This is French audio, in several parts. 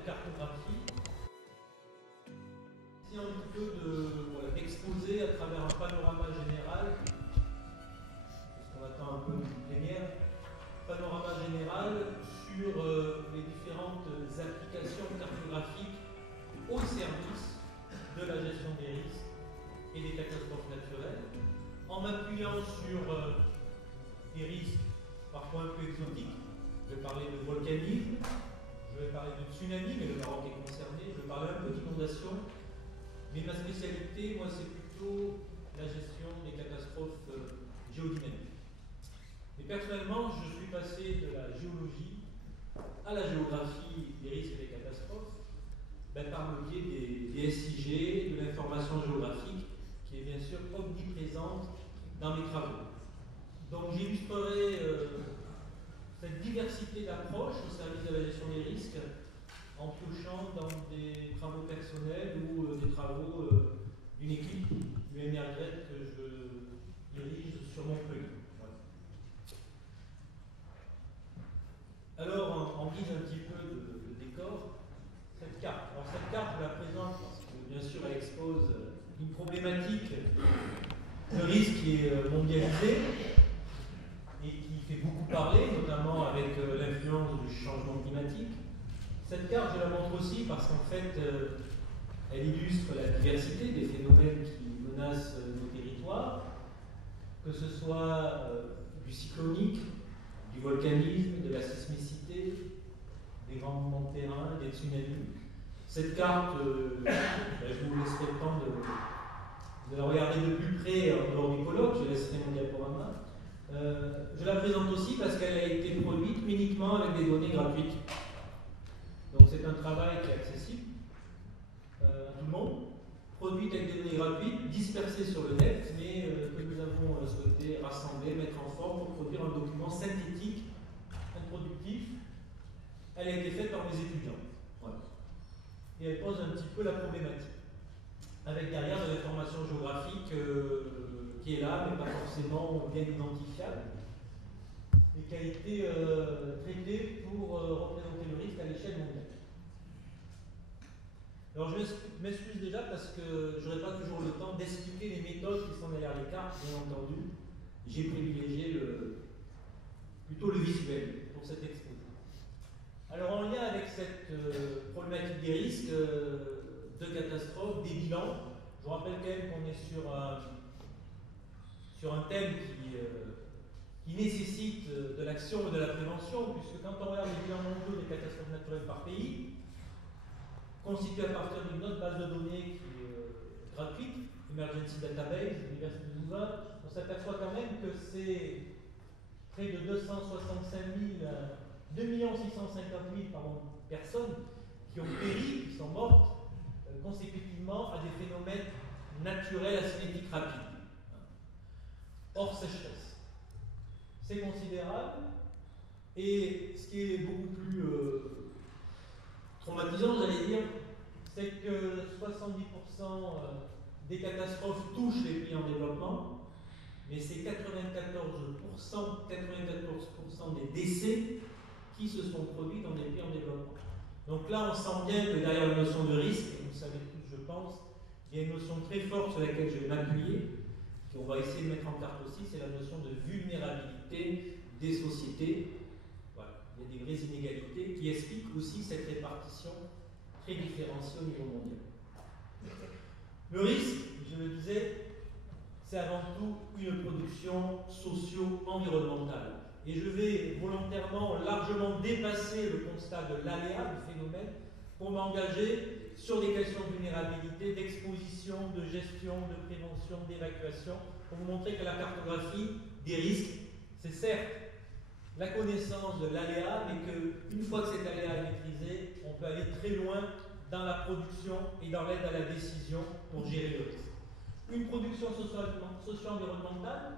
de cartographie. C'est un petit peu d'exposer à travers un panorama général, parce qu'on attend un peu une plénière, panorama général sur les différentes applications cartographiques au service de la gestion des risques et des catastrophes naturelles, en m'appuyant sur des risques parfois un peu exotiques. Je vais parler de volcanisme, je vais parler de tsunami, mais le Maroc est concerné, je vais parler un peu d'inondation, mais ma spécialité, moi, c'est plutôt la gestion des catastrophes géodynamiques. Et personnellement, je suis passé de la géologie à la géographie des risques et des catastrophes par le biais des SIG, de l'information géographique, qui est bien sûr omniprésente dans mes travaux. Donc j'illustrerai cette diversité d'approches au service de la gestion des risques en piochant dans des travaux personnels ou des travaux d'une équipe du MRZ que je dirige sur Montpellier. Voilà. Alors, en guise un petit peu de décor, cette carte. Alors cette carte, je la présente parce que bien sûr elle expose une problématique de risque qui est mondialisée et qui fait beaucoup parler, notamment avec l'influence du changement climatique. Cette carte, je la montre aussi parce qu'en fait, elle illustre la diversité des phénomènes qui menacent nos territoires, que ce soit du cyclonique, du volcanisme, de la sismicité, des grands mouvements de terrain, des tsunamis. Cette carte, je vous laisserai le temps de la regarder de plus près en dehors du colloque, je laisserai mon diaporama. Je la présente aussi parce qu'elle a été produite uniquement avec des données gratuites. Donc c'est un travail qui est accessible à tout le monde, produit avec des données gratuites, dispersées sur le net, mais que nous avons souhaité rassembler, mettre en forme pour produire un document synthétique, introductif. Elle a été faite par mes étudiants. Voilà. Et elle pose un petit peu la problématique. Avec derrière de l'information géographique qui est là, mais pas forcément bien identifiable, et qui a été traitée pour représenter le risque à l'échelle mondiale. Alors je m'excuse déjà parce que je n'aurai pas toujours le temps d'expliquer les méthodes qui sont derrière les cartes, bien entendu. J'ai privilégié plutôt le visuel pour cet exposé. Alors en lien avec cette problématique des risques, de catastrophes, des bilans, je vous rappelle quand même qu'on est sur un thème qui nécessite de l'action et de la prévention, puisque quand on regarde les bilans mondiaux des catastrophes naturelles par pays, constitué à partir d'une autre base de données qui est gratuite, Emergency Database, l'Université de Louvain, on s'aperçoit quand même que c'est près de 2 650 000 personnes qui ont péri, qui sont mortes consécutivement à des phénomènes naturels à cinétique rapide, hors sécheresse. C'est considérable, et ce qui est beaucoup plus traumatisant, j'allais dire, c'est que 70% des catastrophes touchent les pays en développement, mais c'est 94% des décès qui se sont produits dans des pays en développement. Donc là, on sent bien que derrière la notion de risque, et vous savez tous, je pense, il y a une notion très forte sur laquelle je vais m'appuyer, qu'on va essayer de mettre en carte aussi, c'est la notion de vulnérabilité des sociétés. Voilà. Il y a des vraies inégalités qui expliquent aussi cette répartition très différenciée au niveau mondial. Le risque, je le disais, c'est avant tout une production socio-environnementale. Et je vais volontairement largement dépasser le constat de l'aléa du phénomène pour m'engager sur des questions de vulnérabilité, d'exposition, de gestion, de prévention, d'évacuation, pour vous montrer que la cartographie des risques, c'est certes la connaissance de l'aléa, mais qu'une fois que cet aléa est maîtrisé, on peut aller très loin dans la production et dans l'aide à la décision pour gérer le risque. Une production socio-environnementale,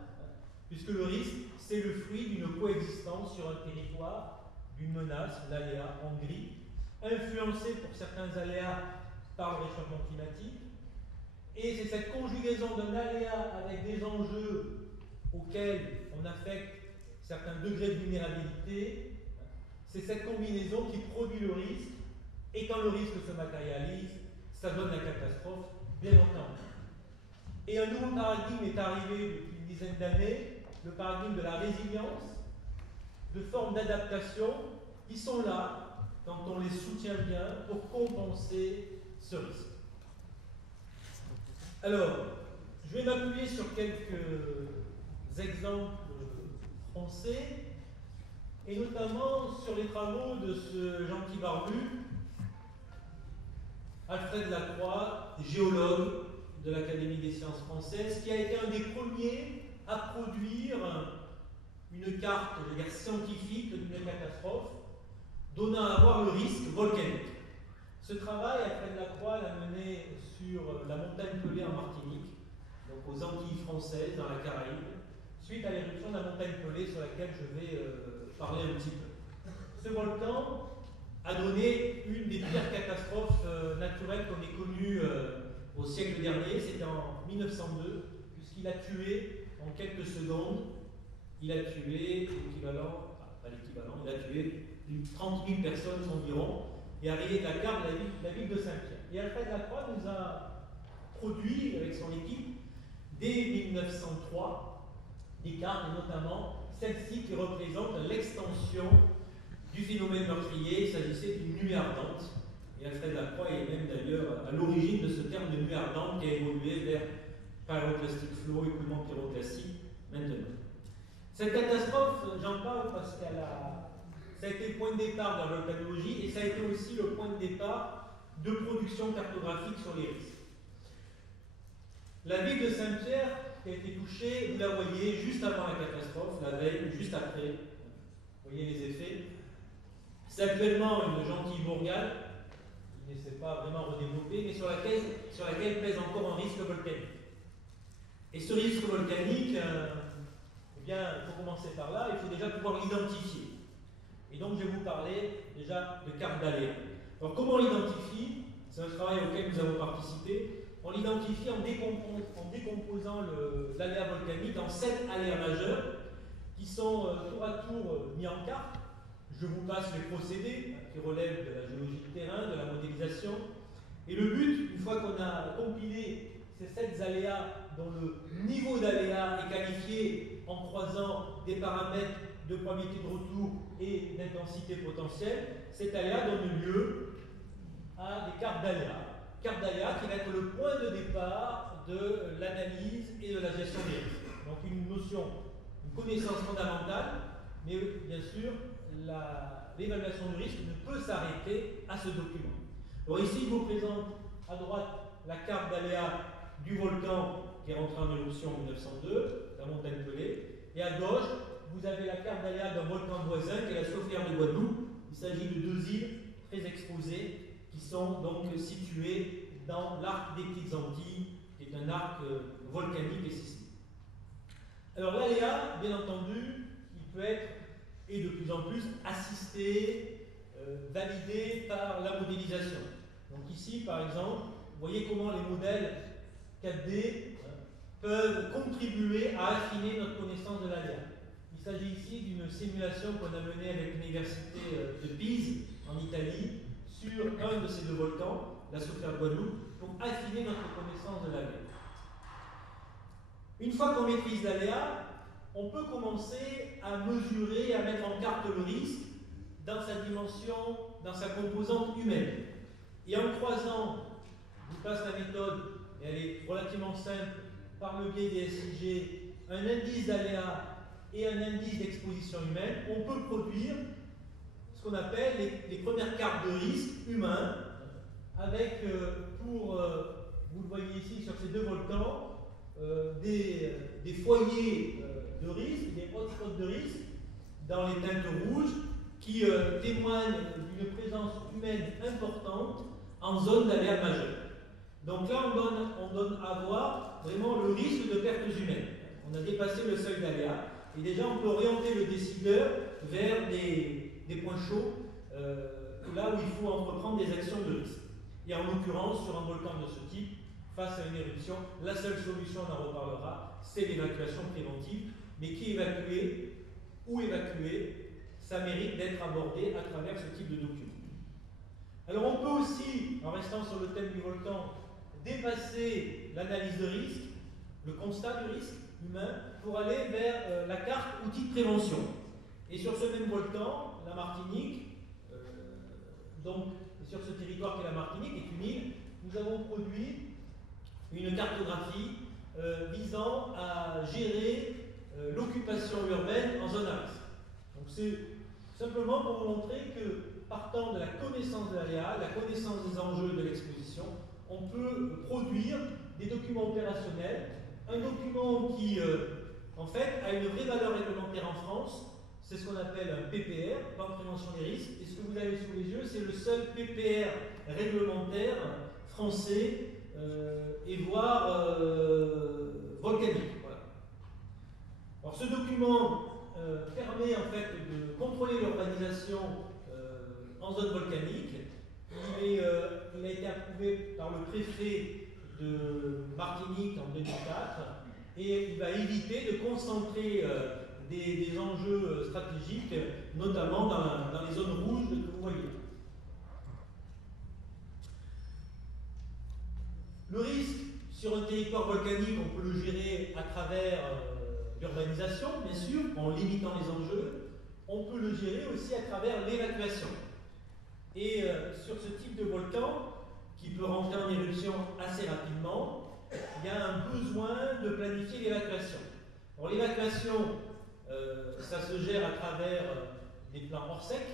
puisque le risque, c'est le fruit d'une coexistence sur un territoire, d'une menace, l'aléa en gris, influencée pour certains aléas par le réchauffement climatique, et c'est cette conjugaison d'un aléa avec des enjeux auxquels on affecte certains degrés de vulnérabilité, c'est cette combinaison qui produit le risque Et quand le risque se matérialise, ça donne la catastrophe, bien entendu. Et un nouveau paradigme est arrivé depuis une dizaine d'années, le paradigme de la résilience, de formes d'adaptation qui sont là, quand on les soutient bien, pour compenser ce risque. Alors, je vais m'appuyer sur quelques exemples français, et notamment sur les travaux de ce gentil barbu, Alfred Lacroix, géologue de l'Académie des sciences françaises, qui a été un des premiers à produire une carte, je veux dire, scientifique d'une catastrophe, donnant à voir le risque volcanique. Ce travail, Alfred Lacroix l'a mené sur la montagne Pelée en Martinique, donc aux Antilles françaises, dans la Caraïbe, suite à l'éruption de la montagne Pelée, sur laquelle je vais parler un petit peu. Ce volcan a donné une des pires catastrophes naturelles qu'on ait connues au siècle dernier. C'était en 1902, puisqu'il a tué en quelques secondes, il a tué l'équivalent, pas l'équivalent, il a tué 30 000 personnes environ, et a rayé de la carte la ville de Saint-Pierre. Et Alfred Lacroix nous a produit, avec son équipe, dès 1903, des cartes, et notamment celle-ci qui représente l'extension du phénomène meurtrier. Il s'agissait d'une nuée ardente. Et Alfred Lacroix est même d'ailleurs à l'origine de ce terme de nuée ardente qui a évolué vers pyroclastic flow, écoulement pyroclastique, maintenant. Cette catastrophe, j'en parle parce ça a été le point de départ de la volcanologie et ça a été aussi le point de départ de production cartographique sur les risques. La ville de Saint-Pierre qui a été touchée, vous la voyez juste avant la catastrophe, la veille, juste après. Vous voyez les effets. C'est actuellement une gentille bourgade, qui ne s'est pas vraiment redéveloppée, mais sur laquelle pèse encore un risque volcanique. Et ce risque volcanique, eh bien, il faut commencer par là, il faut déjà pouvoir l'identifier. Et donc, je vais vous parler déjà de carte d'aléas. Alors, comment on l'identifie? C'est un travail auquel nous avons participé. On l'identifie en décomposant l'aléa volcanique en 7 aléas majeurs qui sont tour à tour mis en carte. Je vous passe les procédés qui relèvent de la géologie de terrain, de la modélisation. Et le but, une fois qu'on a compilé ces 7 aléas dont le niveau d'aléa est qualifié en croisant des paramètres de probabilité de retour et d'intensité potentielle, cet aléa donne lieu à des cartes d'aléas. Cartes d'aléas qui va être le point de départ de l'analyse et de la gestion des risques. Donc une notion, une connaissance fondamentale, mais bien sûr, l'évaluation du risque ne peut s'arrêter à ce document. Alors ici, je vous présente à droite la carte d'aléas du volcan qui est rentré en éruption en 1902, la montagne Pelée, et à gauche, vous avez la carte d'aléas d'un volcan voisin qui est la Sauffière de Guadeloupe. Il s'agit de 2 îles très exposées qui sont donc situées dans l'arc des Petites Antilles, qui est un arc volcanique et sismique. Alors l'aléa, bien entendu, il peut être, et de plus en plus, assisté, validé par la modélisation. Donc ici, par exemple, vous voyez comment les modèles 4D peuvent contribuer à affiner notre connaissance de l'aléa. Il s'agit ici d'une simulation qu'on a menée avec l'université de Pise, en Italie, sur un de ces 2 volcans, la Sauffière de Guadeloupe, pour affiner notre connaissance de l'aléa. Une fois qu'on maîtrise l'aléa, on peut commencer à mesurer, à mettre en carte le risque dans sa dimension, dans sa composante humaine. Et en croisant, je vous passe la méthode, et elle est relativement simple, par le biais des SIG, un indice d'aléa et un indice d'exposition humaine, on peut produire ce qu'on appelle les premières cartes de risque humains, avec pour, vous le voyez ici sur ces 2 volcans, des foyers de risque, des hotspots de risque dans les teintes rouges qui témoignent d'une présence humaine importante en zone d'aléa majeure. Donc là, on donne à voir vraiment le risque de pertes humaines. On a dépassé le seuil d'aléa et déjà on peut orienter le décideur vers des points chauds, là où il faut entreprendre des actions de risque. Et en l'occurrence, sur un volcan de ce type, face à une éruption, la seule solution, on en reparlera, c'est l'évacuation préventive, mais qui évacuer, ou évacuer, ça mérite d'être abordé à travers ce type de document. Alors on peut aussi, en restant sur le thème du volcan, dépasser l'analyse de risque, le constat du risque humain, pour aller vers la carte outil de prévention. Et sur ce même volcan, la Martinique, donc sur ce territoire qui est la Martinique, est une île, nous avons produit une cartographie visant à gérer l'occupation urbaine en zone à risque. Donc c'est simplement pour vous montrer que, partant de la connaissance de l'aléa, la connaissance des enjeux de l'exposition, on peut produire des documents opérationnels, un document qui, en fait, a une vraie valeur réglementaire en France. C'est ce qu'on appelle un PPR, plan de prévention des risques. Et ce que vous avez sous les yeux, c'est le seul PPR réglementaire français et voire volcanique. Voilà. Alors ce document permet en fait de contrôler l'urbanisation en zone volcanique. Il a été approuvé par le préfet de Martinique en 2004 et il va éviter de concentrer des enjeux stratégiques, notamment dans les zones rouges que vous voyez. Le risque sur un territoire volcanique, on peut le gérer à travers l'urbanisation, bien sûr, en limitant les enjeux. On peut le gérer aussi à travers l'évacuation. Et sur ce type de volcan, qui peut rentrer en éruption assez rapidement, il y a un besoin de planifier l'évacuation. Alors l'évacuation, ça se gère à travers des plans hors sec,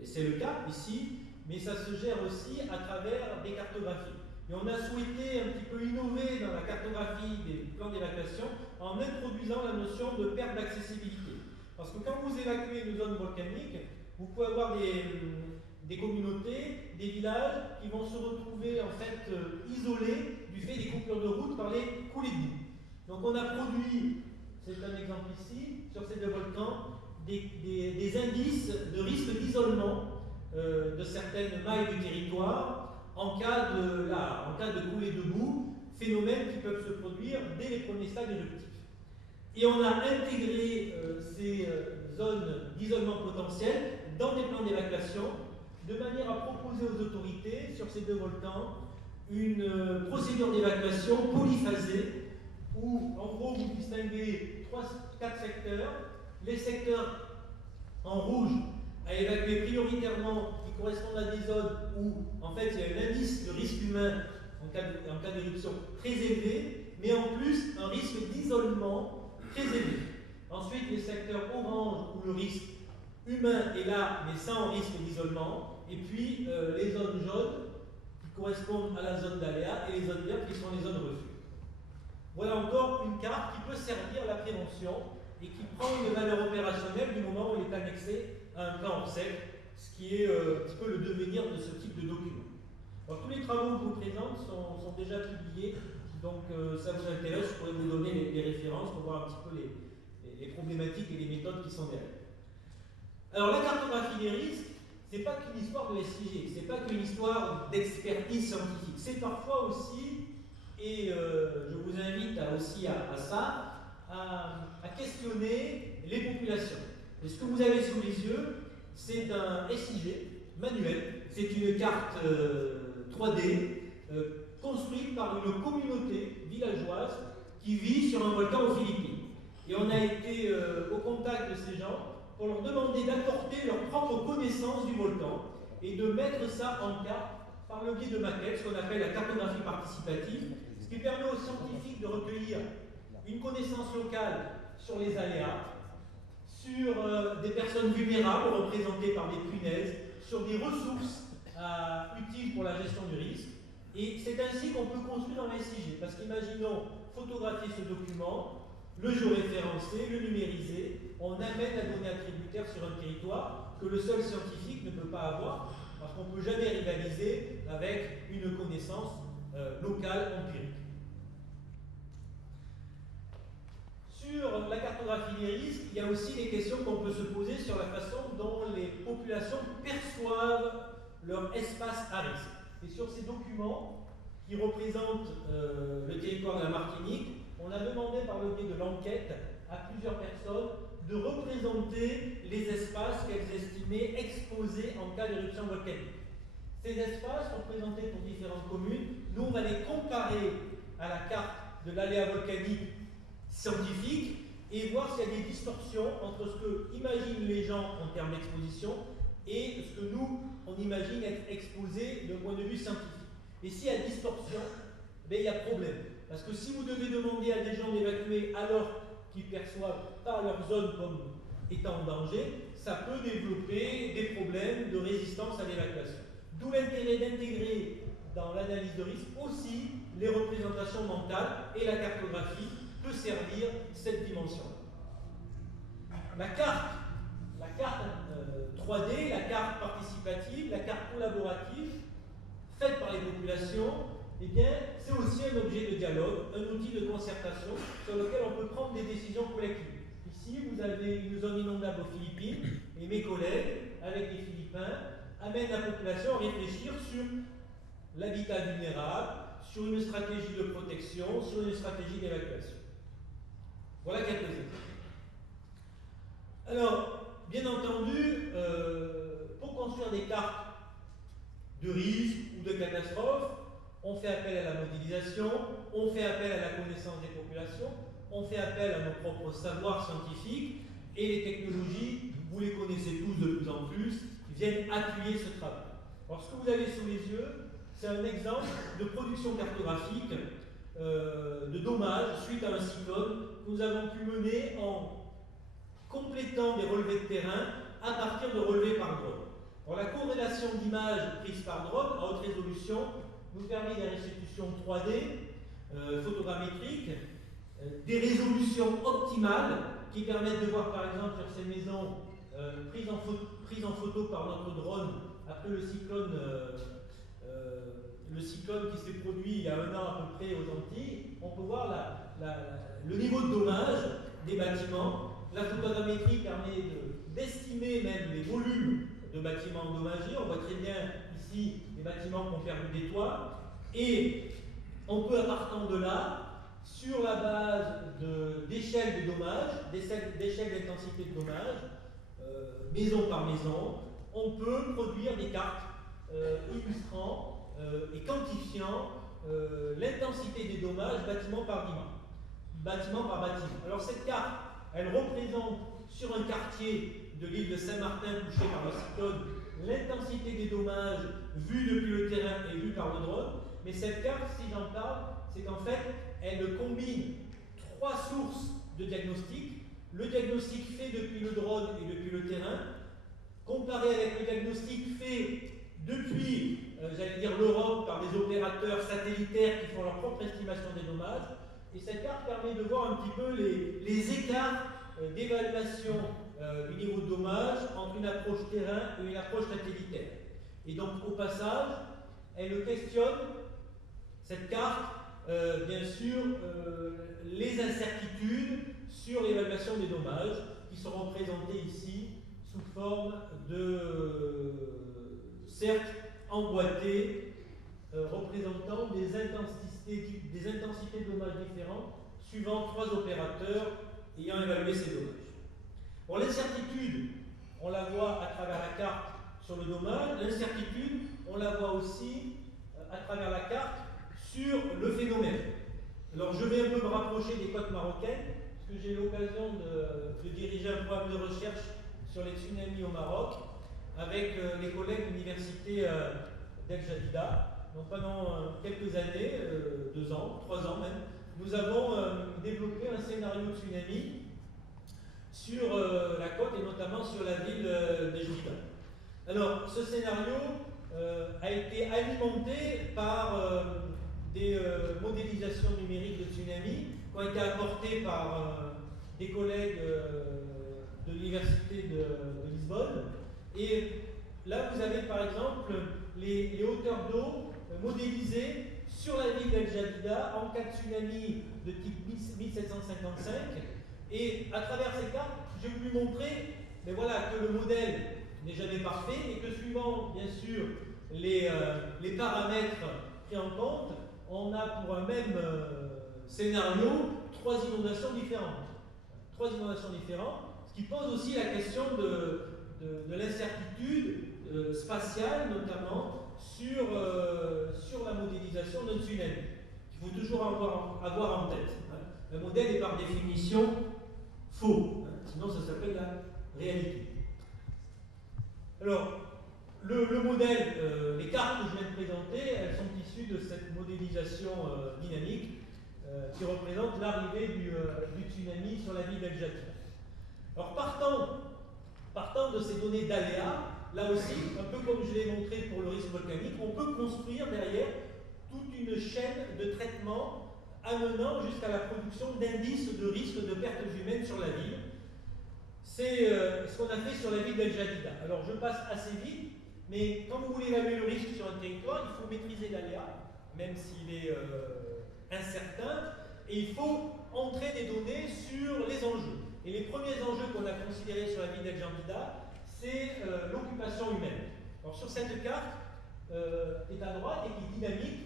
et c'est le cas ici, mais ça se gère aussi à travers des cartographies. Et on a souhaité un petit peu innover dans la cartographie des plans d'évacuation en introduisant la notion de perte d'accessibilité. Parce que quand vous évacuez une zone volcanique, vous pouvez avoir des communautés, des villages qui vont se retrouver en fait isolés du fait des coupures de route par les coulées de boue. Donc on a produit, c'est un exemple ici, sur ces deux volcans, des indices de risque d'isolement de certaines mailles du territoire en cas de coulée de boue, phénomènes qui peuvent se produire dès les premiers stades éruptifs. Et on a intégré ces zones d'isolement potentiel dans des plans d'évacuation, de manière à proposer aux autorités, sur ces deux volcans, une procédure d'évacuation polyphasée, où, en gros, vous distinguez 4 secteurs. Les secteurs en rouge à évacuer prioritairement, qui correspondent à des zones où, en fait, il y a un indice de risque humain en cas d'éruption très élevé, mais en plus, un risque d'isolement très élevé. Ensuite, les secteurs orange, où le risque humain est là, mais sans risque d'isolement. Et puis, les zones jaunes, qui correspondent à la zone d'aléa, et les zones vertes, qui sont les zones refuge. Voilà encore une carte qui peut servir à la prévention et qui prend une valeur opérationnelle du moment où elle est annexée à un plan hors sec, ce qui est un petit peu le devenir de ce type de document. Alors, tous les travaux que je vous présente sont déjà publiés, donc ça vous intéresse, je pourrais vous donner les références pour voir un petit peu les problématiques et les méthodes qui sont derrière. Alors, la cartographie des risques, c'est pas qu'une histoire de SIG, c'est pas qu'une histoire d'expertise scientifique, c'est parfois aussi, et je vous invite aussi à ça, à questionner les populations. Et ce que vous avez sous les yeux, c'est un SIG manuel, c'est une carte 3D construite par une communauté villageoise qui vit sur un volcan aux Philippines. Et on a été au contact de ces gens pour leur demander d'apporter leur propre connaissance du volcan et de mettre ça en carte par le biais de maquettes, ce qu'on appelle la cartographie participative, ce qui permet aux scientifiques de recueillir une connaissance locale sur les aléas, sur des personnes vulnérables représentées par des punaises, sur des ressources utiles pour la gestion du risque. Et c'est ainsi qu'on peut construire un SIG. Parce qu'imaginons photographier ce document, le géoréférencer, le numériser, on amène la donnée attributaire sur un territoire que le seul scientifique ne peut pas avoir, parce qu'on ne peut jamais rivaliser avec une connaissance locale empirique. Sur la cartographie des risques, il y a aussi des questions qu'on peut se poser sur la façon dont les populations perçoivent leur espace à risque. Et sur ces documents qui représentent le territoire de la Martinique, on a demandé par le biais de l'enquête à plusieurs personnes de représenter les espaces qu'elles estimaient exposés en cas d'éruption volcanique. Ces espaces représentés pour différentes communes, nous on va les comparer à la carte de l'aléa volcanique scientifique et voir s'il y a des distorsions entre ce que imaginent les gens en termes d'exposition et ce que nous, on imagine être exposé d'un point de vue scientifique. Et s'il y a distorsion, ben, il y a problème. Parce que si vous devez demander à des gens d'évacuer alors qu'ils perçoivent pas leur zone comme étant en danger, ça peut développer des problèmes de résistance à l'évacuation. D'où l'intérêt d'intégrer dans l'analyse de risque aussi les représentations mentales et la cartographie peut servir cette dimension. La carte 3D, la carte participative, la carte collaborative, faite par les populations, eh bien, c'est aussi un objet de dialogue, un outil de concertation sur lequel on peut prendre des décisions collectives. Ici, vous avez une zone inondable aux Philippines, et mes collègues, avec les Philippins, amènent la population à réfléchir sur l'habitat vulnérable, sur une stratégie de protection, sur une stratégie d'évacuation. Voilà quelques exemples. Alors, bien entendu, pour construire des cartes de risque ou de catastrophe, on fait appel à la modélisation, on fait appel à la connaissance des populations, on fait appel à nos propres savoirs scientifiques, et les technologies, vous les connaissez tous de plus en plus, viennent appuyer ce travail. Alors, ce que vous avez sous les yeux, c'est un exemple de production cartographique de dommages suite à un cyclone que nous avons pu mener en complétant des relevés de terrain à partir de relevés par drone. Alors, la corrélation d'images prises par drone à haute résolution nous permet des restitutions 3D, photogrammétriques, des résolutions optimales qui permettent de voir par exemple sur ces maisons prises en photo par notre drone après le cyclone qui s'est produit il y a un an à peu près aux Antilles. On peut voir le niveau de dommage des bâtiments. La photogrammétrie permet d'estimer même les volumes de bâtiments endommagés. On voit très bien ici les bâtiments qui ont perdu des toits. Et on peut, à partir de là, sur la base d'échelles de dommages, d'échelles d'intensité de dommages, maison par maison, on peut produire des cartes illustrant et quantifiant l'intensité des dommages bâtiment par bâtiment. Alors cette carte, elle représente sur un quartier de l'île de Saint-Martin touché par le cyclone l'intensité des dommages vus depuis le terrain et vus par le drone. Mais cette carte, si j'en parle, c'est qu'en fait, elle combine 3 sources de diagnostic. Le diagnostic fait depuis le drone et depuis le terrain, comparé avec le diagnostic fait depuis, j'allais dire, l'Europe par des opérateurs satellitaires qui font leur propre estimation des dommages. Et cette carte permet de voir un petit peu les écarts d'évaluation du niveau de dommage entre une approche terrain et une approche satellitaire. Et donc, au passage, elle questionne, cette carte, bien sûr, les incertitudes sur l'évaluation des dommages qui seront présentées ici sous forme de, certes, emboîtées, représentant des intensités de dommages différentes suivant 3 opérateurs ayant évalué ces dommages. Bon, l'incertitude, on la voit à travers la carte sur le dommage. L'incertitude, on la voit aussi à travers la carte sur le phénomène. Alors, je vais un peu me rapprocher des côtes marocaines, parce que j'ai eu l'occasion de diriger un programme de recherche sur les tsunamis au Maroc avec les collègues de l'université d'El Jadida. Donc, pendant quelques années, 2 ans, 3 ans même, nous avons développé un scénario de tsunami sur la côte et notamment sur la ville d'El-Jadida. Alors, ce scénario a été alimenté par des modélisations numériques de tsunami qui ont été apportées par des collègues de l'université de Lisbonne. Et là, vous avez par exemple les hauteurs d'eau modélisées sur la ville d'El Jadida en cas de tsunami de type 1755. Et à travers ces cartes, j'ai voulu montrer que le modèle n'est jamais parfait et que suivant, bien sûr, les paramètres pris en compte, on a pour un même scénario 3 inondations différentes. 3 inondations différentes, ce qui pose aussi la question de l'incertitude spatiale, notamment sur la modélisation d'un tsunami. Il faut toujours avoir en tête. Un modèle est par définition faux, sinon ça s'appelle la réalité. Alors, le modèle, les cartes que je viens de présenter, elles sont issues de cette modélisation dynamique qui représente l'arrivée du tsunami sur la ville d'El Jadida. Alors, partant de ces données d'aléas, là aussi, un peu comme je l'ai montré pour le risque volcanique, on peut construire derrière toute une chaîne de traitement amenant jusqu'à la production d'indices de risque de pertes humaines sur la ville. C'est ce qu'on a fait sur la ville d'El Jadida. Alors je passe assez vite, mais quand vous voulez évaluer le risque sur un territoire, il faut maîtriser l'aléa, même s'il est incertain, et il faut entrer des données sur les enjeux. Et les premiers enjeux qu'on a considérés sur la ville d'El Jadida, c'est l'occupation humaine. Alors sur cette carte, qui est à droite et qui est dynamique,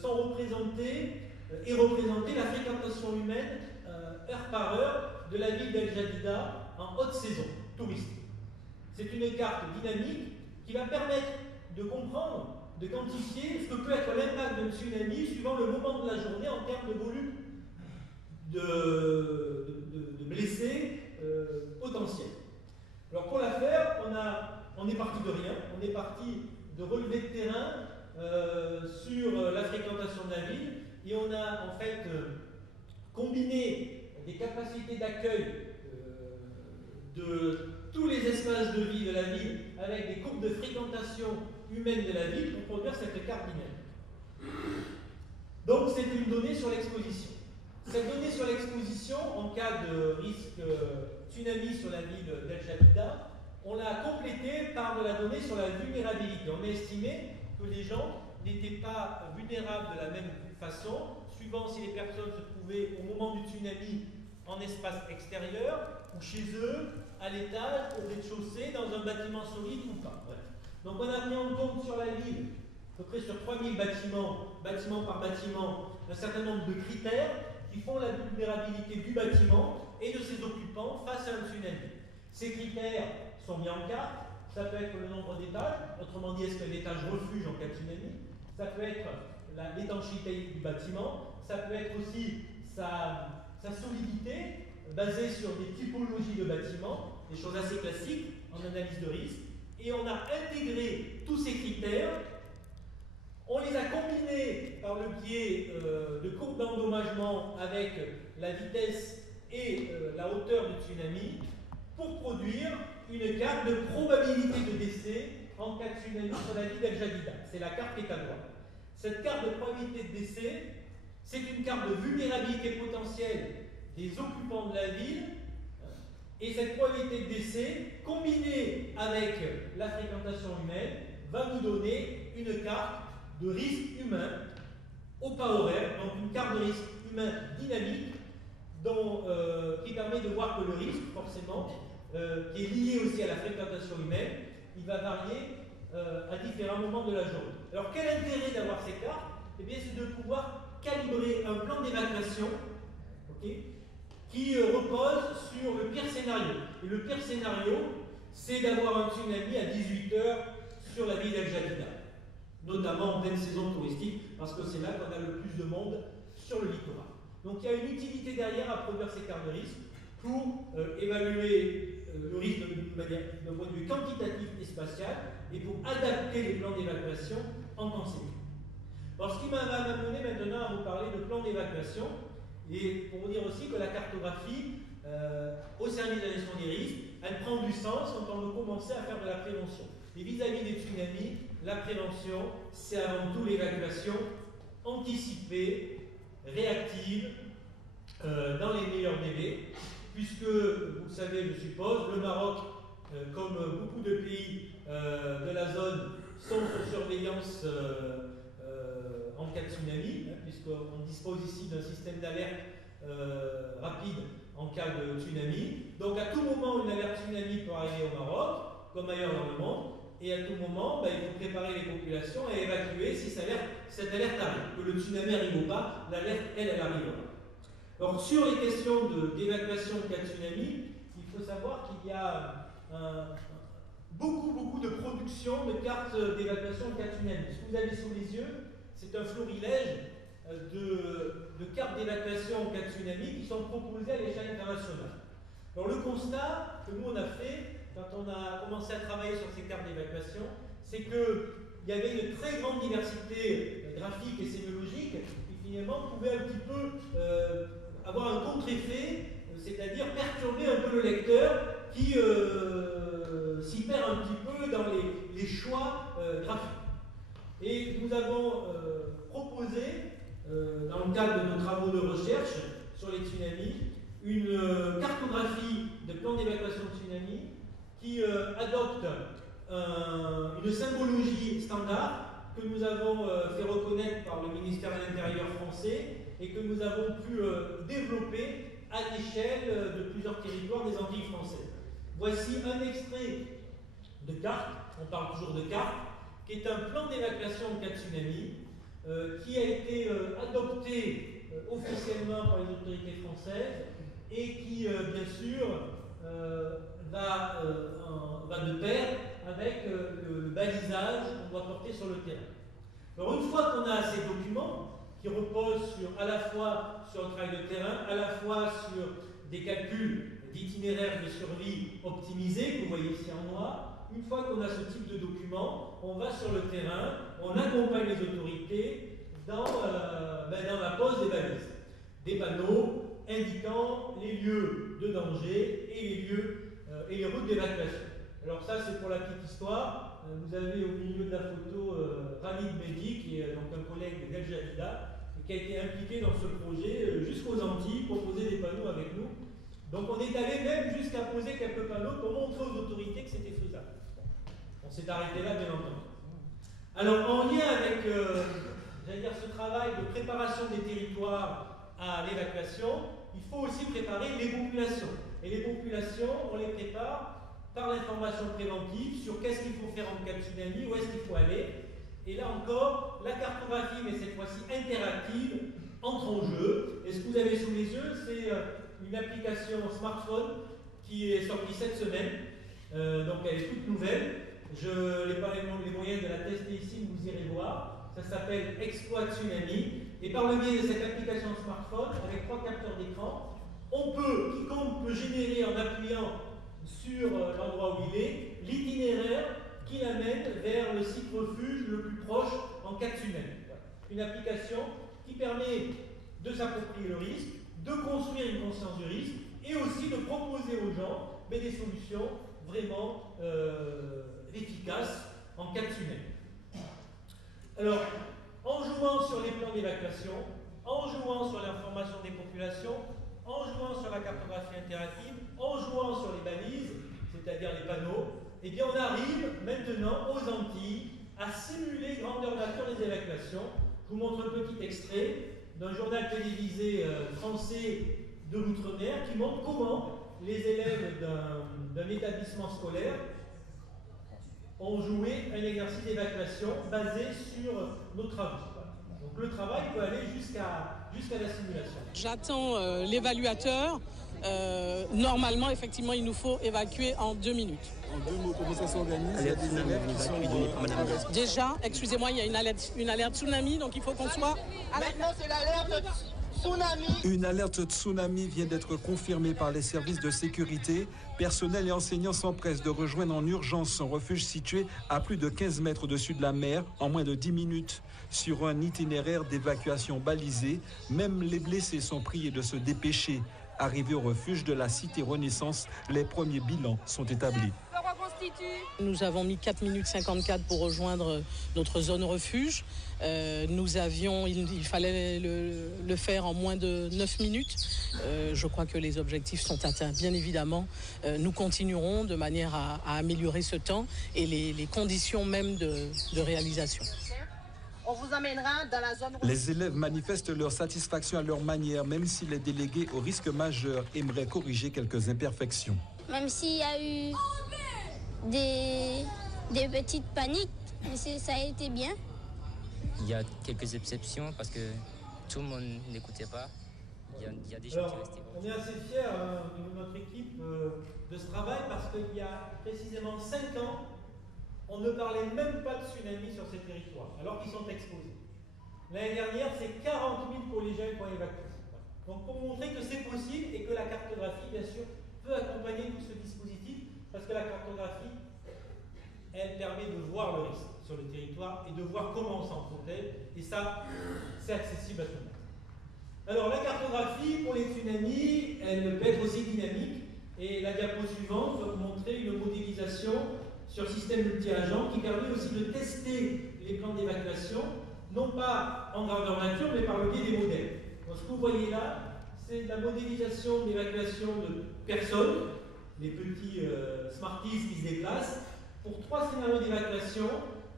sont représentée la fréquentation humaine heure par heure de la ville d'El Jadida en haute saison touristique. C'est une carte dynamique qui va permettre de comprendre, de quantifier ce que peut être l'impact d'un tsunami suivant le moment de la journée en termes de volume de blessés potentiels. Alors pour la faire, on est parti de rien, on est parti de relevés de terrain sur la fréquentation de la ville et on a en fait combiné des capacités d'accueil de tous les espaces de vie de la ville avec des courbes de fréquentation humaine de la ville pour produire cette carte dynamique. Donc c'est une donnée sur l'exposition. Cette donnée sur l'exposition, en cas de risque tsunami sur la ville d'El Jadida, on l'a complétée par de la donnée sur la vulnérabilité. On a estimé que les gens n'étaient pas vulnérables de la même façon, suivant si les personnes se trouvaient au moment du tsunami en espace extérieur, ou chez eux, à l'étage, au rez-de-chaussée, dans un bâtiment solide ou pas. Bref. Donc on a pris en compte sur la ville, à peu près sur 3000 bâtiments, bâtiment par bâtiment, un certain nombre de critères qui font la vulnérabilité du bâtiment et de ses occupants face à un tsunami. Ces critères sont mis en carte. Ça peut être le nombre d'étages, autrement dit, est-ce que l'étage refuge en cas de tsunami? Ça peut être l'étanchéité du bâtiment, ça peut être aussi sa solidité, basée sur des typologies de bâtiments, des choses assez classiques en analyse de risque. Et on a intégré tous ces critères, on les a combinés par le biais de courbes d'endommagement avec la vitesse et la hauteur du tsunami pour produire une carte de probabilité de décès en cas de tsunami sur la ville d'El Jadida. C'est la carte qui est à droite. Cette carte de probabilité de décès, c'est une carte de vulnérabilité potentielle des occupants de la ville, et cette probabilité de décès, combinée avec la fréquentation humaine, va nous donner une carte de risque humain au pas horaire, donc une carte de risque humain dynamique qui permet de voir que le risque, forcément, qui est lié aussi à la fréquentation humaine, il va varier à différents moments de la journée. Alors quel intérêt d'avoir ces cartes? Eh bien c'est de pouvoir calibrer un plan d'évacuation, qui repose sur le pire scénario. Et le pire scénario, c'est d'avoir un tsunami à 18h sur la ville d'El Jadida, notamment en pleine saison touristique, parce que c'est là qu'on a le plus de monde sur le littoral. Donc il y a une utilité derrière à produire ces cartes de risque pour évaluer le risque d'un point de vue quantitatif et spatial, et pour adapter les plans d'évacuation en conséquence. Alors ce qui m'a amené maintenant à vous parler de plans d'évacuation, et pour vous dire aussi que la cartographie, au service de la gestion des risques, elle prend du sens quand on veut commencer à faire de la prévention. Et vis-à-vis des tsunamis, la prévention, c'est avant tout l'évacuation anticipée, réactive, dans les meilleurs délais, puisque, vous le savez, je suppose, le Maroc, comme beaucoup de pays de la zone, sont sous surveillance en cas de tsunami, puisqu'on dispose ici d'un système d'alerte rapide en cas de tsunami. Donc à tout moment, une alerte tsunami peut arriver au Maroc, comme ailleurs dans le monde, et à tout moment, il faut préparer les populations et évacuer si cette alerte arrive. Que le tsunami arrive ou pas, l'alerte, elle arrivera. Alors sur les questions d'évacuation en cas de tsunami, il faut savoir qu'il y a beaucoup de production de cartes d'évacuation en cas de tsunami. que vous avez sous les yeux, c'est un florilège de cartes d'évacuation en cas de tsunami qui sont proposées à l'échelle internationale. Alors le constat que nous on a fait quand on a commencé à travailler sur ces cartes d'évacuation, c'est qu'il y avait une très grande diversité graphique et sémiologique qui finalement pouvait un petit peu avoir un contre-effet, c'est-à-dire perturber un peu le lecteur qui s'y perd un petit peu dans les choix graphiques. Et nous avons proposé, dans le cadre de nos travaux de recherche sur les tsunamis, une cartographie de plans d'évacuation de tsunami qui adopte une symbologie standard que nous avons fait reconnaître par le ministère de l'Intérieur français et que nous avons pu développer à l'échelle de plusieurs territoires des Antilles françaises. Voici un extrait de carte, on parle toujours de carte, qui est un plan d'évacuation en cas de tsunami, qui a été adopté officiellement par les autorités françaises et qui, bien sûr, va de pair avec le balisage qu'on doit porter sur le terrain. Alors une fois qu'on a ces documents, qui reposent à la fois sur un travail de terrain, à la fois sur des calculs d'itinéraires de survie optimisés, que vous voyez ici en noir, une fois qu'on a ce type de document, on va sur le terrain, on accompagne les autorités dans la pose des balises. Des panneaux indiquant les lieux de danger et les routes d'évacuation. Alors ça, c'est pour la petite histoire. Vous avez au milieu de la photo Ralid Mehdi, qui est donc un collègue d'El Jadida, qui a été impliqué dans ce projet jusqu'aux Antilles, proposer des panneaux avec nous. Donc on est allé même jusqu'à poser quelques panneaux pour montrer aux autorités que c'était faisable. On s'est arrêté là, bien entendu. Alors en lien avec ce travail de préparation des territoires à l'évacuation, il faut aussi préparer les populations. Et les populations, on les prépare par l'information préventive sur qu'est-ce qu'il faut faire en cas de tsunami, où est-ce qu'il faut aller. Et là encore, la cartographie, mais cette fois-ci interactive, entre en jeu. Et ce que vous avez sous les yeux, c'est une application smartphone qui est sortie cette semaine. Donc elle est toute nouvelle. Je n'ai pas les moyens de la tester ici, vous irez voir. Ça s'appelle Exploit Tsunami. Et par le biais de cette application smartphone, avec 3 capteurs d'écran, quiconque peut générer en appuyant sur l'endroit où il est, l'itinéraire qui l'amène vers le site refuge le plus proche en cas de tsunami. Une application qui permet de s'approprier le risque, de construire une conscience du risque et aussi de proposer aux gens des solutions vraiment efficaces en cas de tsunami. Alors, en jouant sur les plans d'évacuation, en jouant sur l'information des populations, en jouant sur la cartographie interactive, en jouant sur les balises, c'est-à-dire les panneaux, eh bien on arrive maintenant aux Antilles à simuler grandeur nature des évacuations. Je vous montre un petit extrait d'un journal télévisé français de l'outre-mer qui montre comment les élèves d'un établissement scolaire ont joué un exercice d'évacuation basé sur nos travaux. Donc le travail peut aller jusqu'à la simulation. J'attends l'évaluateur. Normalement, effectivement, il nous faut évacuer en 2 minutes. En 2 mots, comment ça s'organise? Il y a des élèves qui sont... Déjà, excusez-moi, il y a une alerte tsunami, donc il faut qu'on soit... Maintenant, c'est l'alerte tsunami. Une alerte tsunami vient d'être confirmée par les services de sécurité. Personnels et enseignants s'empressent de rejoindre en urgence son refuge situé à plus de 15 mètres au-dessus de la mer en moins de 10 minutes. Sur un itinéraire d'évacuation balisé, même les blessés sont priés de se dépêcher. Arrivés au refuge de la cité Renaissance, les premiers bilans sont établis. Nous avons mis 4 minutes 54 pour rejoindre notre zone refuge. Il fallait le faire en moins de 9 minutes. Je crois que les objectifs sont atteints. Bien évidemment, nous continuerons de manière à améliorer ce temps et les conditions même de réalisation. On vous amènera dans la zone... Les élèves manifestent leur satisfaction à leur manière, même si les délégués au risque majeur aimeraient corriger quelques imperfections. Même s'il y a eu des petites paniques, mais ça a été bien. Il y a quelques exceptions parce que tout le monde n'écoutait pas. Il y a des gens qui restaient. On est assez fiers de notre équipe de ce travail parce qu'il y a précisément 5 ans, on ne parlait même pas de tsunami sur ces territoires, alors qu'ils sont exposés. L'année dernière, c'est 40 000 collégiens qui ont évacué. Donc pour montrer que c'est possible et que la cartographie, bien sûr, peut accompagner tout ce dispositif, parce que la cartographie, elle permet de voir le risque sur le territoire et de voir comment on s'en protège, et ça, c'est accessible à tout le monde. Alors la cartographie, pour les tsunamis, elle peut être aussi dynamique, et la diapo suivante va vous montrer une modélisation sur le système multi-agent qui permet aussi de tester les plans d'évacuation, non pas en grandeur nature, mais par le biais des modèles. Donc, ce que vous voyez là, c'est la modélisation d'évacuation de personnes, les petits Smarties qui se déplacent, pour 3 scénarios d'évacuation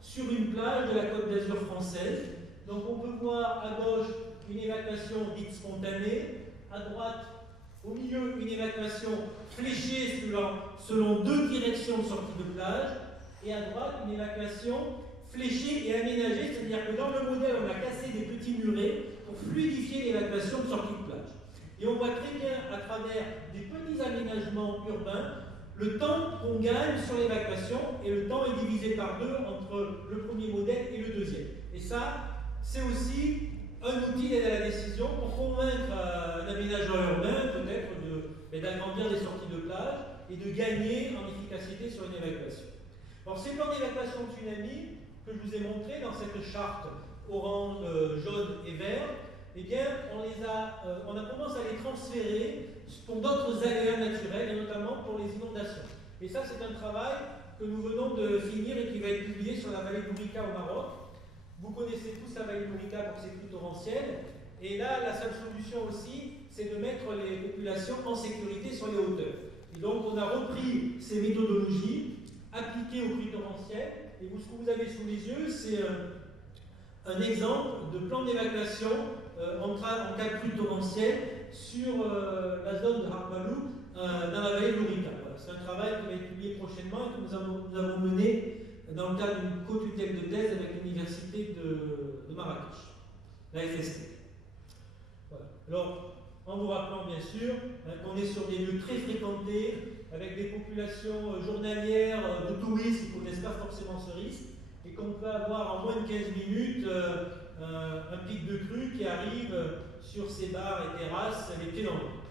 sur une plage de la Côte d'Azur française. Donc on peut voir à gauche une évacuation dite spontanée, à droite, au milieu, une évacuation fléchée selon 2 directions de sortie de plage, et à droite, une évacuation fléchée et aménagée, c'est-à-dire que dans le modèle, on a cassé des petits murets pour fluidifier l'évacuation de sortie de plage. Et on voit très bien, à travers des petits aménagements urbains, le temps qu'on gagne sur l'évacuation, et le temps est divisé par 2 entre le premier modèle et le deuxième. Et ça, c'est aussi un outil d'aide à la décision pour convaincre un aménageur urbain, peut-être, d'agrandir des sorties de plage et de gagner en efficacité sur une évacuation. Alors, ces plans d'évacuation de tsunami que je vous ai montrés dans cette charte orange, jaune et vert, eh bien, on a commencé à les transférer pour d'autres aléas naturels, et notamment pour les inondations. Et ça, c'est un travail que nous venons de finir et qui va être publié sur la vallée d'Ourika au Maroc. Vous connaissez tous la vallée d'Ourika pour ses pluies torrentielles. Et là, la seule solution aussi, c'est de mettre les populations en sécurité sur les hauteurs. Et donc, on a repris ces méthodologies appliquées aux pluies torrentielles. Et ce que vous avez sous les yeux, c'est un exemple de plan d'évacuation en cas de pluie torrentielle sur la zone de Harmalou dans la vallée de l'Ourika. Voilà, c'est un travail qui va être publié prochainement et que nous avons mené dans le cadre d'une co-tutelle de thèse avec l'université de Marrakech, la FST. Voilà. Alors, en vous rappelant bien sûr qu'on est sur des lieux très fréquentés, avec des populations journalières de touristes qui ne connaissent pas forcément ce risque, et qu'on peut avoir en moins de 15 minutes un pic de crue qui arrive sur ces bars et terrasses les pieds dans l'eau.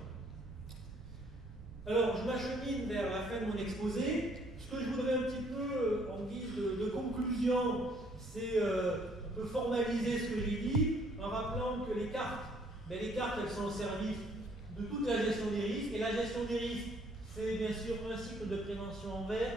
Alors, je m'achemine vers la fin de mon exposé. Ce que je voudrais un petit peu, en guise de conclusion, c'est un peu formaliser ce que j'ai dit, en rappelant que les cartes, elles sont au service de toute la gestion des risques, et la gestion des risques, c'est bien sûr un cycle de prévention en vert,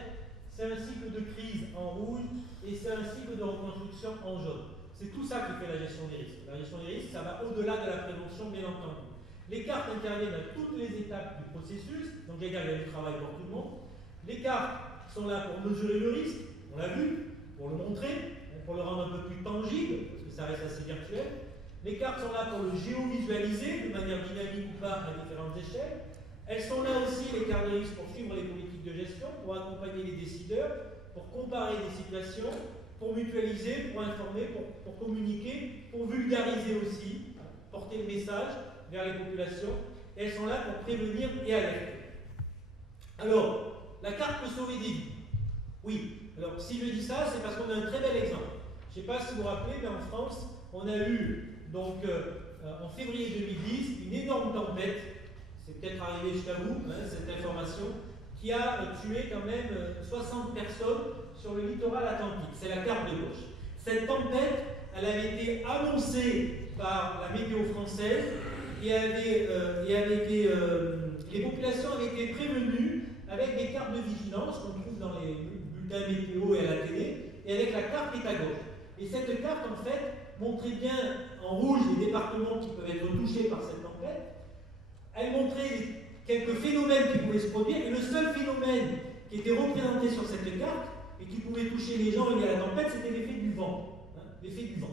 c'est un cycle de crise en rouge, et c'est un cycle de reconstruction en jaune. C'est tout ça qui fait la gestion des risques. La gestion des risques, ça va au-delà de la prévention, bien entendu. Les cartes interviennent à toutes les étapes du processus, donc il y a du travail pour tout le monde. Les cartes sont là pour mesurer le risque, on l'a vu, pour le montrer, pour le rendre un peu plus tangible, parce que ça reste assez virtuel. Les cartes sont là pour le géovisualiser, de manière dynamique ou pas, à différentes échelles. Elles sont là aussi, les cartes de risque, pour suivre les politiques de gestion, pour accompagner les décideurs, pour comparer des situations, pour mutualiser, pour informer, pour communiquer, pour vulgariser aussi, porter le message vers les populations. Et elles sont là pour prévenir et alerter. Alors, la carte peut sauver des vies. Oui. Alors, si je dis ça, c'est parce qu'on a un très bel exemple. Je ne sais pas si vous vous rappelez, mais en France, on a eu, donc, en février 2010, une énorme tempête. C'est peut-être arrivé jusqu'à vous, cette information, qui a tué quand même 60 personnes sur le littoral atlantique. C'est la carte de gauche. Cette tempête, elle avait été annoncée par la météo française et les populations avaient été prévenues avec des cartes de vigilance qu'on trouve dans les bulletins météo et à la télé, et avec la carte qui est à gauche. Et cette carte, en fait, montrait bien en rouge les départements qui peuvent être touchés par cette tempête. Elle montrait quelques phénomènes qui pouvaient se produire, et le seul phénomène qui était représenté sur cette carte et qui pouvait toucher les gens liés à la tempête, c'était l'effet du vent. L'effet du vent.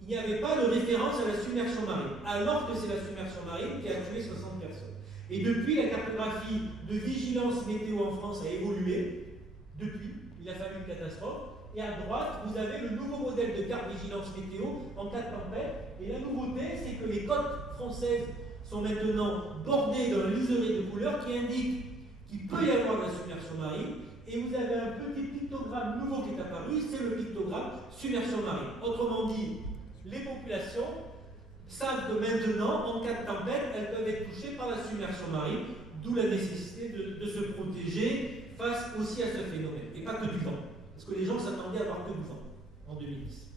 Il n'y avait pas de référence à la submersion marine, alors que c'est la submersion marine qui a tué 60 personnes. Et depuis, la cartographie de vigilance météo en France a évolué. Depuis, il a fallu une catastrophe. Et à droite, vous avez le nouveau modèle de carte vigilance météo en cas de tempête. Et la nouveauté, c'est que les côtes françaises sont maintenant bordées d'un liseré de couleurs qui indique qu'il peut y avoir de la submersion marine et vous avez un petit pictogramme nouveau qui est apparu, c'est le pictogramme submersion marine. Autrement dit, les populations savent que maintenant, en cas de tempête, elles peuvent être touchées par la submersion marine, d'où la nécessité de se protéger face aussi à ce phénomène, et pas que du vent, parce que les gens s'attendaient à avoir que du vent en 2010.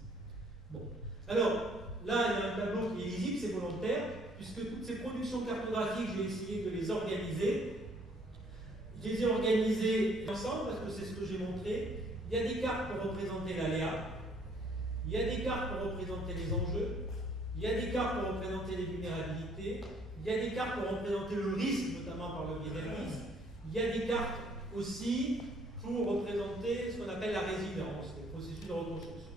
Bon, alors là, il y a un tableau qui est lisible, c'est volontaire, puisque toutes ces productions cartographiques, j'ai essayé de les organiser. Je les ai organisées ensemble, parce que c'est ce que j'ai montré. Il y a des cartes pour représenter l'aléa, il y a des cartes pour représenter les enjeux, il y a des cartes pour représenter les vulnérabilités, il y a des cartes pour représenter le risque, notamment par le biais des risques, il y a des cartes aussi pour représenter ce qu'on appelle la résilience, le processus de reconstruction.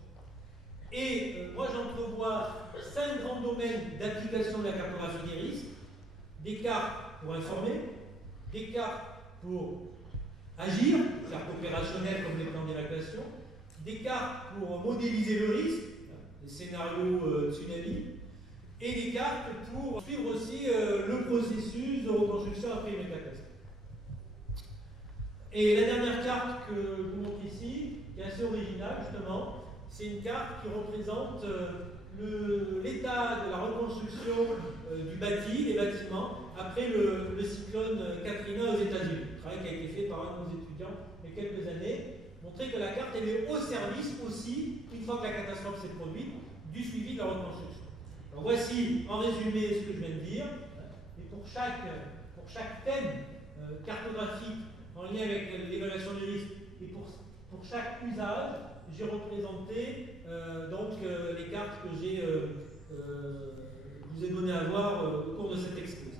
Et moi j'entrevois 5 grands domaines d'application de la cartographie des risques, des cartes pour informer, des cartes pour agir, cartes opérationnelles comme les plans d'évacuation, des cartes pour modéliser le risque, les scénarios tsunami, et des cartes pour suivre aussi le processus de reconstruction après une catastrophe. Et la dernière carte que je vous montre ici, qui est assez originale justement, c'est une carte qui représente l'état de la reconstruction du bâti, des bâtiments, après le cyclone Katrina aux États-Unis. Un travail qui a été fait par un de nos étudiants il y a quelques années, montrer que la carte elle est au service aussi, une fois que la catastrophe s'est produite, du suivi de la reconstruction. Alors voici en résumé ce que je viens de dire. Et pour chaque thème cartographique en lien avec l'évaluation du risque et pour chaque usage, j'ai représenté les cartes que je vous ai donné à voir au cours de cette exposé.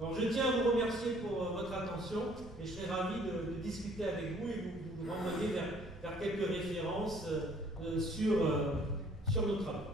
Alors je tiens à vous remercier pour votre attention et je serai ravi de discuter avec vous et vous renvoyer vers quelques références sur nos travaux.